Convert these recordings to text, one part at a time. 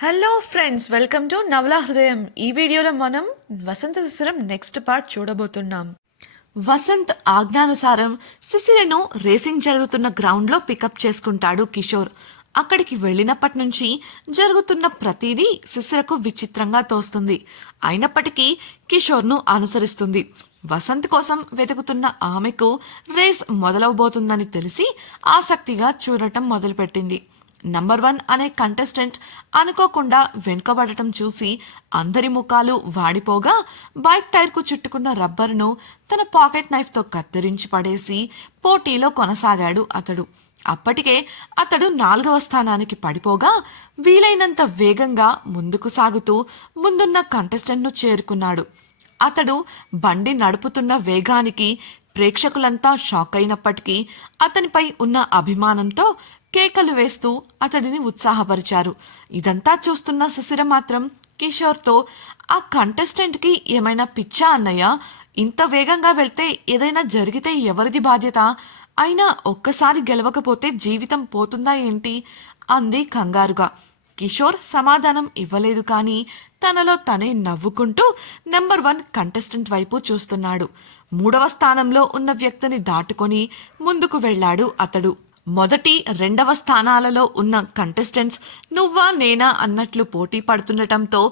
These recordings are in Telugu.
హలో ఫ్రెండ్స్, వెల్కమ్ టు నవలా హృదయం. ఈ వీడియోలో మనం వసంత శిశిరం నెక్స్ట్ పార్ట్ చూడబోతున్నాం. వసంత్ ఆజ్ఞానుసారం శిశిరను రేసింగ్ జరుగుతున్న గ్రౌండ్లో పికప్ చేసుకుంటాడు కిషోర్. అక్కడికి వెళ్ళినప్పటి నుంచి జరుగుతున్న ప్రతిదీ శిశిరకు విచిత్రంగా తోస్తుంది. అయినప్పటికీ కిషోర్ను అనుసరిస్తుంది. వసంత్ కోసం వెతుకుతున్న ఆమెకు రేస్ మొదలవబోతుందని తెలిసి ఆసక్తిగా చూడటం మొదలుపెట్టింది. నంబర్ 1 అనే కంటెస్టెంట్ అనుకోకుండా వెనుకబడటం చూసి అందరి ముఖాలు వాడిపోగా బైక్ టైర్కు చుట్టుకున్న రబ్బర్ను తన పాకెట్ నైఫ్తో కత్తిరించి పడేసి పోటీలో కొనసాగాడు అతడు. అప్పటికే అతడు 4వ స్థానానికి పడిపోగా వీలైనంత వేగంగా ముందుకు సాగుతూ ముందున్న కంటెస్టెంట్ను చేరుకున్నాడు. అతడు బండి నడుపుతున్న వేగానికి ప్రేక్షకులంతా షాక్ అయినప్పటికీ అతనిపై ఉన్న అభిమానంతో కేకలు వేస్తూ అతడిని ఉత్సాహపరిచారు. ఇదంతా చూస్తున్న శిశిర మాత్రం కిషోర్తో, ఆ కంటెస్టెంట్కి ఏమైనా పిచ్చా అన్నయ్య? ఇంత వేగంగా వెళ్తే ఏదైనా జరిగితే ఎవరిది బాధ్యత? అయినా ఒక్కసారి గెలవకపోతే జీవితం పోతుందా ఏంటి? అంది కంగారుగా. కిషోర్ సమాధానం ఇవ్వలేదు, కానీ తనలో తనే నవ్వుకుంటూ నంబర్ 1 కంటెస్టెంట్ వైపు చూస్తున్నాడు. 3వ స్థానంలో ఉన్న వ్యక్తిని దాటుకొని ముందుకు వెళ్లాడు అతడు. మొదటి 2వ స్థానాలలో ఉన్న కంటెస్టెంట్స్ నువ్వా నేనా అన్నట్లు పోటీ పడుతుండటంతో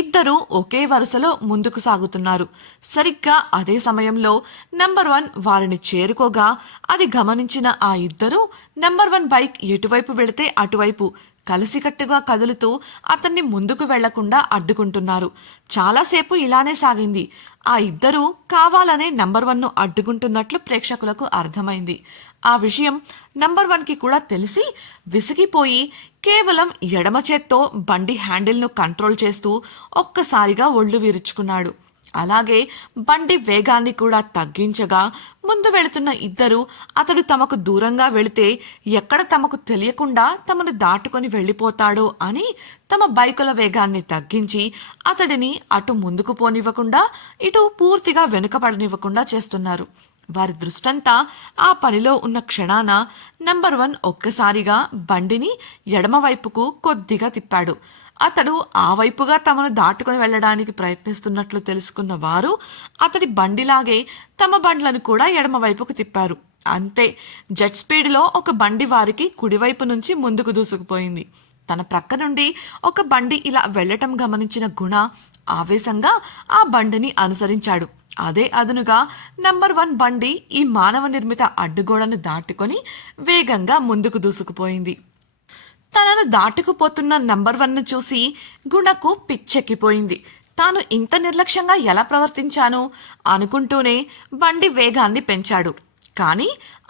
ఇద్దరూ ఒకే వరుసలో ముందుకు సాగుతున్నారు. సరిగ్గా అదే సమయంలో నంబర్ 1 వారిని చేరుకోగా అది గమనించిన ఆ ఇద్దరూ నంబర్ 1 బైక్ ఎటువైపు వెళితే అటువైపు కలిసికట్టుగా కదులుతూ అతన్ని ముందుకు వెళ్లకుండా అడ్డుకుంటున్నారు. చాలాసేపు ఇలానే సాగింది. ఆ ఇద్దరూ కావాలనే నంబర్ 1ను అడ్డుకుంటున్నట్లు ప్రేక్షకులకు అర్థమైంది. ఆ విషయం నంబర్ 1కి కూడా తెలిసి విసిగిపోయి కేవలం ఎడమ చేత్తో బండి హ్యాండిల్ను కంట్రోల్ చేస్తూ ఒక్కసారిగా ఒళ్ళు విరుచుకున్నాడు. అలాగే బండి వేగాన్ని కూడా తగ్గించగా ముందు వెళుతున్న ఇద్దరు అతడు తమకు దూరంగా వెళితే ఎక్కడ తమకు తెలియకుండా తమను దాటుకొని వెళ్ళిపోతాడో అని తమ బైకుల వేగాన్ని తగ్గించి అతడిని అటు ముందుకు పోనివ్వకుండా ఇటు పూర్తిగా వెనుకపడనివ్వకుండా చేస్తున్నారు. వారి దృష్టంతా ఆ పనిలో ఉన్న క్షణాన నంబర్ 1 ఒక్కసారిగా బండిని ఎడమవైపుకు కొద్దిగా తిప్పాడు. అతడు ఆ వైపుగా తమను దాటుకుని వెళ్లడానికి ప్రయత్నిస్తున్నట్లు తెలుసుకున్న వారు అతడి బండిలాగే తమ బండ్లను కూడా ఎడమవైపుకు తిప్పారు. అంతే, జెట్ స్పీడ్లో ఒక బండి వారికి కుడివైపు నుంచి ముందుకు దూసుకుపోయింది. తన ప్రక్క నుండి ఒక బండి ఇలా వెళ్లటం గమనించిన గుణ ఆవేశంగా ఆ బండిని అనుసరించాడు. అదే అదునుగా నంబర్ 1 బండి ఈ మానవ నిర్మిత అడ్డుగోడను దాటుకొని వేగంగా ముందుకు దూసుకుపోయింది. తనను దాటుకుపోతున్న నంబర్ 1ను చూసి గుణకు పిచ్చెక్కిపోయింది. తాను ఇంత నిర్లక్ష్యంగా ఎలా ప్రవర్తించాను అనుకుంటూనే బండి వేగాన్ని పెంచాడు. కానీ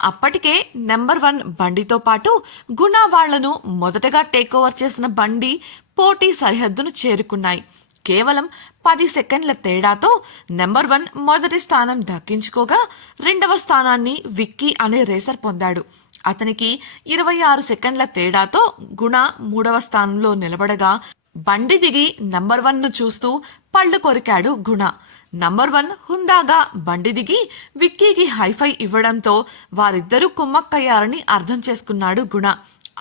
అప్పటికే నంబర్ 1 బండితో పాటు గుణ వాళ్లను మొదటగా టేకోవర్ చేసిన బండి పోటీ సరిహద్దును చేరుకున్నాయి. కేవలం 10 సెకండ్ల తేడాతో నంబర్ 1 మొదటి స్థానం దక్కించుకోగా 2వ స్థానాన్ని విక్కీ అనే రేసర్ పొందాడు. అతనికి 26 సెకండ్ల తేడాతో గుణ 3వ స్థానంలో నిలబడగా బండి దిగి నంబర్ 1ను చూస్తూ పళ్ళు కొరికాడు గుణ. నంబర్ 1 హుందాగా బండి దిగి విక్కీకి హైఫై ఇవ్వడంతో వారిద్దరూ కుమ్మక్కయ్యారని అర్థం చేసుకున్నాడు గుణ.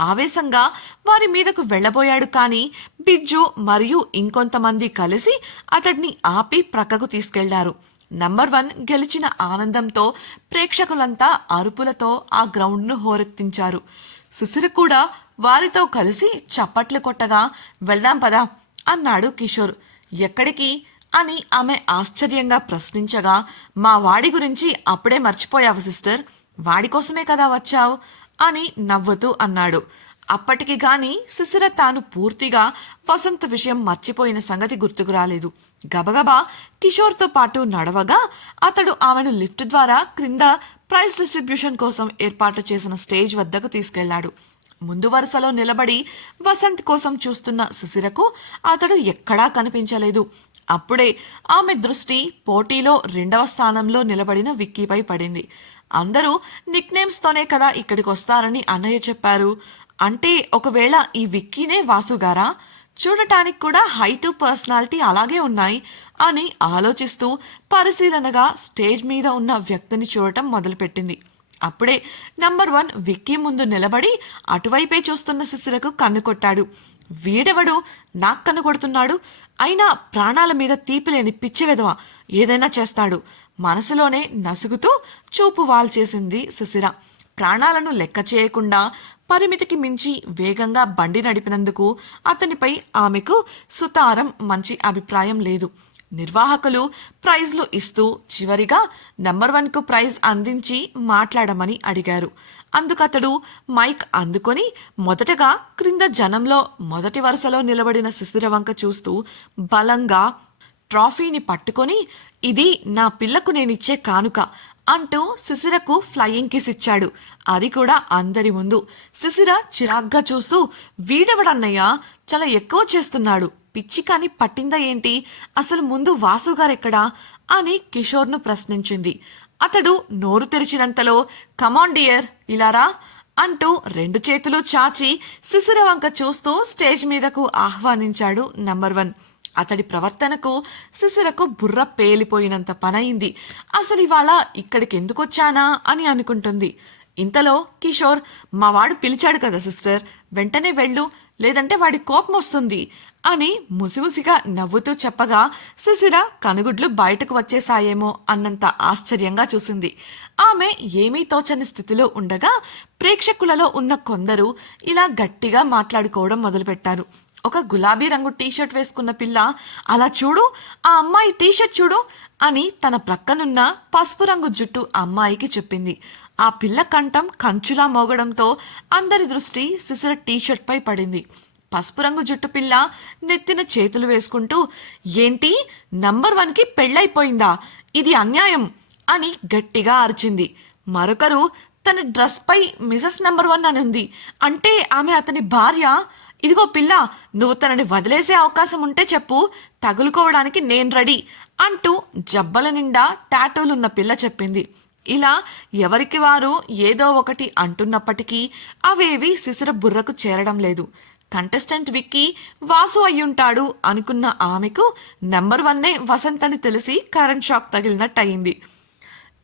ఆవేశంగా వారి మీదకు వెళ్లబోయాడు, కానీ బిజ్జు మరియు ఇంకొంతమంది కలిసి అతడిని ఆపి ప్రక్కకు తీసుకెళ్లారు. నంబర్ 1 గెలిచిన ఆనందంతో ప్రేక్షకులంతా అరుపులతో ఆ గ్రౌండ్ను హోరెత్తించారు. శిశిర కూడా వారితో కలిసి చప్పట్లు కొట్టగా వెళ్దాం పదా అన్నాడు కిషోర్. ఎక్కడికి అని ఆమె ఆశ్చర్యంగా ప్రశ్నించగా, మా వాడి గురించి అప్పుడే మర్చిపోయావు సిస్టర్, వాడి కోసమే కదా వచ్చావు అని నవ్వుతూ అన్నాడు. అప్పటికి గాని శిశిర తాను పూర్తిగా వసంత్ విషయం మర్చిపోయిన సంగతి గుర్తుకు రాలేదు. గబగబా కిషోర్తో పాటు నడవగా అతడు ఆమెను లిఫ్ట్ ద్వారా క్రింద ప్రైజ్ డిస్ట్రిబ్యూషన్ కోసం ఏర్పాటు చేసిన స్టేజ్ వద్దకు తీసుకెళ్లాడు. ముందు వరుసలో నిలబడి వసంత్ కోసం చూస్తున్న శిశిరకు అతడు ఎక్కడా కనిపించలేదు. అప్పుడే ఆమె దృష్టి పోటీలో 2వ స్థానంలో నిలబడిన విక్కీపై పడింది. అందరూ నిక్నేమ్స్తోనే కదా ఇక్కడికి వస్తారని అన్నయ్య చెప్పారు. అంటే ఒకవేళ ఈ విక్కీనే వాసుగారా? చూడటానికి కూడా హైటు పర్సనాలిటీ అలాగే ఉన్నాయి అని ఆలోచిస్తూ పరిశీలనగా స్టేజ్ మీద ఉన్న వ్యక్తిని చూడటం మొదలుపెట్టింది. అప్పుడే నంబర్ 1 విక్కీ ముందు నిలబడి అటువైపే చూస్తున్న శిశిరకు కన్ను కొట్టాడు. వీడెవడు నాకు కన్ను కొడుతున్నాడు, అయినా ప్రాణాల మీద తీపిలేని పిచ్చి వెధవ ఏదైనా చేస్తాడు మనసులోనే నసుగుతూ చూపు వాల్చేసింది శిశిర. ప్రాణాలను లెక్క చేయకుండా పరిమితికి మించి వేగంగా బండి నడిపినందుకు అతనిపై ఆమెకు సుతారం మంచి అభిప్రాయం లేదు. నిర్వాహకులు ప్రైజ్లు ఇస్తూ చివరిగా నంబర్ 1కు ప్రైజ్ అందించి మాట్లాడమని అడిగారు. అందుకతడు మైక్ అందుకొని మొదటగా క్రింద జనంలో మొదటి వరుసలో నిలబడిన శిశిర వంక చూస్తూ బలంగా ట్రాఫీని పట్టుకొని, ఇది నా పిల్లకు నేనిచ్చే కానుక అంటూ శిశిరకు ఫ్లయింగ్ కిస్ ఇచ్చాడు. అది కూడా అందరి ముందు. శిశిర చిరాగ్గా చూస్తూ, వీడెవడన్నయ్యా, చాలా ఎక్కువ చేస్తున్నాడు, పిచ్చి కాని పట్టిందా ఏంటి, అసలు ముందు వాసుగారెక్కడా అని కిషోర్ను ప్రశ్నించింది. అతడు నోరు తెరిచినంతలో, కమాన్ డియర్ ఇలారా అంటూ 2 చేతులు చాచి శిశిర వంక చూస్తూ స్టేజ్ మీదకు ఆహ్వానించాడు నంబర్ 1. అతడి ప్రవర్తనకు శిశిరకు బుర్ర పేలిపోయినంత పనయింది. అసలు ఇవాళ ఇక్కడికి ఎందుకొచ్చానా అని అనుకుంటుంది. ఇంతలో కిషోర్, మా వాడు పిలిచాడు కదా సిస్టర్, వెంటనే వెళ్ళు, లేదంటే వాడి కోపం వస్తుంది అని ముసిముసిగా నవ్వుతూ చెప్పగా శిశిర కనుగుడ్లు బయటకు వచ్చేసాయేమో అన్నంత ఆశ్చర్యంగా చూసింది. ఆమె ఏమీ తోచని స్థితిలో ఉండగా ప్రేక్షకులలో ఉన్న కొందరు ఇలా గట్టిగా మాట్లాడుకోవడం మొదలుపెట్టారు. ఒక గులాబీ రంగు టీషర్ట్ వేసుకున్న పిల్ల, అలా చూడు, ఆ అమ్మాయి టీషర్ట్ చూడు అని తన ప్రక్కనున్న పసుపు రంగు జుట్టు అమ్మాయికి చెప్పింది. ఆ పిల్ల కంఠం కంచులా మోగడంతో అందరి దృష్టి శిశిర టీషర్ట్ పై పడింది. పసుపు రంగు జుట్టు పిల్ల నెత్తిన చేతులు వేసుకుంటూ, ఏంటి, నంబర్ 1కి పెళ్ళైపోయిందా, ఇది అన్యాయం అని గట్టిగా అరిచింది. మరొకరు, తన డ్రెస్ పై మిసెస్ నంబర్ 1 అని ఉంది, అంటే ఆమె అతని భార్య. ఇదిగో పిల్ల, నువ్వు తనని వదిలేసే అవకాశం ఉంటే చెప్పు, తగులుకోవడానికి నేను రెడీ అంటూ జబ్బల నిండా టాటూలున్న పిల్ల చెప్పింది. ఇలా ఎవరికి వారు ఏదో ఒకటి అంటున్నప్పటికీ అవేవి శిశిర బుర్రకు చేరడం లేదు. కంటెస్టెంట్ విక్కీ వాసు అయ్యుంటాడు అనుకున్న ఆమెకు నంబర్ 1 వసంత్ అని తెలిసి కరెంట్ షాక్ తగిలినట్టయింది.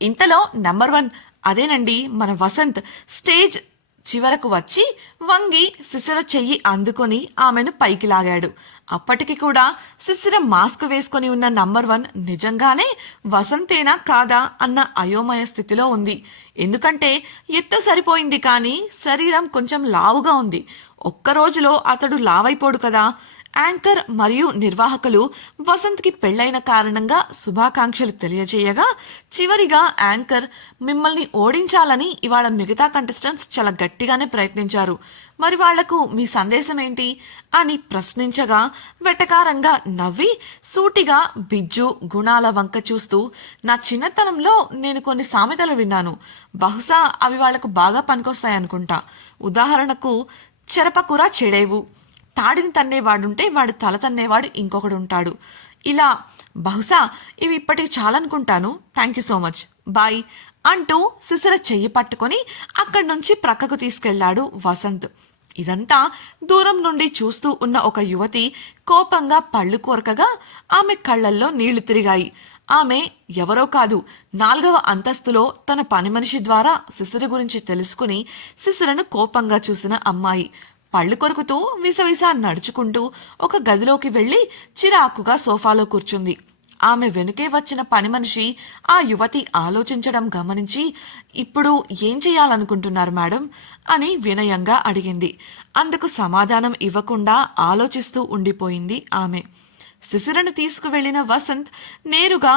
ఇంతలో నంబర్ 1, అదేనండి మన వసంత్, స్టేజ్ చివరకు వచ్చి వంగి శిశిర చెయ్యి అందుకొని ఆమెను పైకి లాగాడు. అప్పటికి కూడా శిశిర మాస్క్ వేసుకొని ఉన్న నంబర్ 1 నిజంగానే వసంతేనా కాదా అన్న అయోమయ స్థితిలో ఉంది. ఎందుకంటే ఎత్తు సరిపోయింది కానీ శరీరం కొంచెం లావుగా ఉంది. ఒక్కరోజులో అతడు లావైపోడు కదా. యాంకర్ మరియు నిర్వాహకులు వసంత్కి పెళ్లైన కారణంగా శుభాకాంక్షలు తెలియజేయగా చివరిగా యాంకర్, మిమ్మల్ని ఓడించాలని ఇవాళ మిగతా కంటెస్టెంట్స్ చాలా గట్టిగానే ప్రయత్నించారు, మరి వాళ్లకు మీ సందేశం ఏంటి అని ప్రశ్నించగా వెటకారంగా నవ్వి సూటిగా బిజ్జు గుణాల వంక చూస్తూ, నా చిన్నతనంలో నేను కొన్ని సామెతలు విన్నాను, బహుశా అవి వాళ్లకు బాగా పనికొస్తాయనుకుంటా. ఉదాహరణకు, చెరపకూర చెడేవు, తాడిని తన్నేవాడుంటే వాడు తల తన్నేవాడు ఇంకొకడు ఉంటాడు. ఇలా బహుశా ఇవి ఇప్పటికి చాలనుకుంటాను. Thank you so much, bye అంటూ శిశిర చెయ్యి పట్టుకొని అక్కడి నుంచి ప్రక్కకు తీసుకెళ్లాడు వసంత్. ఇదంతా దూరం నుండి చూస్తూ ఉన్న ఒక యువతి కోపంగా పళ్ళు కోరకగా ఆమె కళ్లల్లో నీళ్లు తిరిగాయి. ఆమె ఎవరో కాదు, 4వ అంతస్తులో తన పని మనిషి ద్వారా శిశిర గురించి తెలుసుకుని శిశిరను కోపంగా చూసిన అమ్మాయి. పళ్ళు కొరుకుతూ విసవిసా నడుచుకుంటూ ఒక గదిలోకి వెళ్లి చిరాకుగా సోఫాలో కూర్చుంది. ఆమె వెనుకే వచ్చిన పని మనిషి ఆ యువతి ఆలోచించడం గమనించి, ఇప్పుడు ఏం చేయాలనుకుంటున్నారు మేడం అని వినయంగా అడిగింది. అందుకు సమాధానం ఇవ్వకుండా ఆలోచిస్తూ ఉండిపోయింది ఆమె. శిశిరను తీసుకువెళ్లిన వసంత్ నేరుగా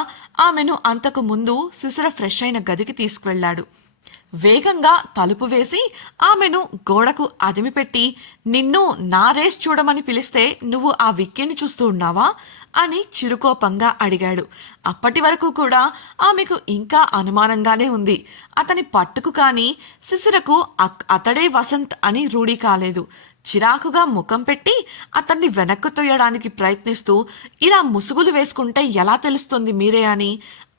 ఆమెను అంతకు ముందు శిశిర ఫ్రెష్ అయిన గదికి తీసుకువెళ్లాడు. వేగంగా తలుపు వేసి ఆమెను గోడకు అదిమిపెట్టి, నిన్ను నా రేస్ చూడమని పిలిస్తే నువ్వు ఆ విక్కీని చూస్తూ ఉన్నావా అని చిరుకోపంగా అడిగాడు. అప్పటి వరకు కూడా ఆమెకు ఇంకా అనుమానంగానే ఉంది. అతని పట్టుకు కానీ శిశిరకు అతడే వసంత్ అని రూఢీ కాలేదు. చిరాకుగా ముఖం పెట్టి అతన్ని వెనక్కు తొయ్యడానికి ప్రయత్నిస్తూ, ఇలా ముసుగులు వేసుకుంటే ఎలా తెలుస్తుంది మీరే అని,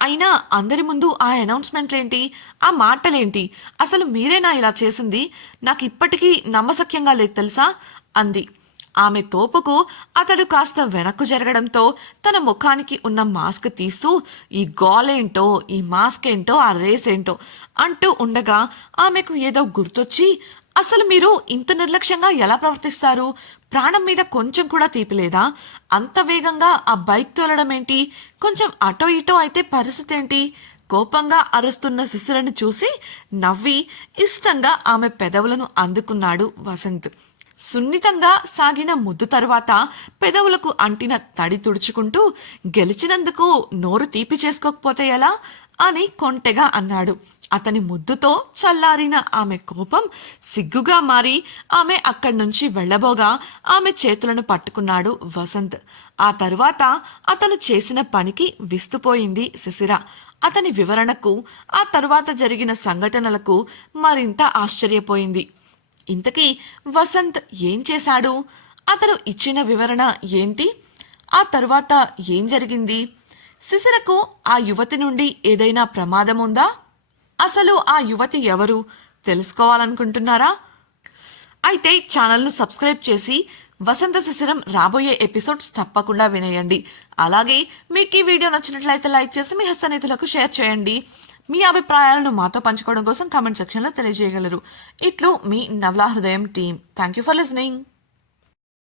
అయినా అందరి ముందు ఆ అనౌన్స్మెంట్లేంటి, ఆ మాటలేంటి, అసలు మీరేనా ఇలా చేసింది, నాకు ఇప్పటికీ నమ్మశక్యంగా లేదు తెలుసా అంది. ఆమె తోపుకు అతడు కాస్త వెనక్కు జరగడంతో తన ముఖానికి ఉన్న మాస్క్ తీస్తూ, ఈ గోలేంటో, ఈ మాస్క్ ఏంటో, ఆ రేస్ ఏంటో అంటూ ఉండగా ఆమెకు ఏదో గుర్తొచ్చి అసలు మీరు ఇంత నిర్లక్ష్యంగా ఎలా ప్రవర్తిస్తారు? ప్రాణం మీద కొంచెం కూడా తీపి లేదా? అంత వేగంగా ఆ బైక్ తోలడం ఏంటి? కొంచెం అటో ఇటో అయితే పరిస్థితి ఏంటి? కోపంగా అరుస్తున్న శిశిరను చూసి నవ్వి ఇష్టంగా ఆమె పెదవులను అందుకున్నాడు వసంత్. సున్నితంగా సాగిన ముద్దు తరువాత పెదవులకు అంటిన తడి తుడుచుకుంటూ గెలిచినందుకు నోరు తీపి చేసుకోకపోతే ఎలా అని కొంటెగా అన్నాడు. అతని ముద్దుతో చల్లారిన ఆమె కోపం సిగ్గుగా మారి ఆమె అక్కడి నుంచి వెళ్లబోగా ఆమె చేతులను పట్టుకున్నాడు వసంత్. ఆ తరువాత అతను చేసిన పనికి విస్తుపోయింది శిశిర. అతని వివరణకు ఆ తరువాత జరిగిన సంఘటనలకు మరింత ఆశ్చర్యపోయింది. ఇంతకీ వసంత్ ఏం చేశాడు? అతను ఇచ్చిన వివరణ ఏంటి? ఆ తరువాత ఏం జరిగింది? శిశిరకు ఆ యువతి నుండి ఏదైనా ప్రమాదం ఉందా? అసలు ఆ యువతి ఎవరు తెలుసుకోవాలనుకుంటున్నారా? అయితే ఛానల్ను సబ్స్క్రైబ్ చేసి వసంత శిశిరం రాబోయే ఎపిసోడ్స్ తప్పకుండా వినేయండి. అలాగే మీకు ఈ వీడియో నచ్చినట్లయితే లైక్ చేసి మీ హస్తనేతులకు షేర్ చేయండి. మీ అభిప్రాయాలను మాతో పంచుకోవడం కోసం కామెంట్ సెక్షన్లో తెలియజేయగలరు. ఇట్లు మీ నవలా హృదయం team. Thank you for listening.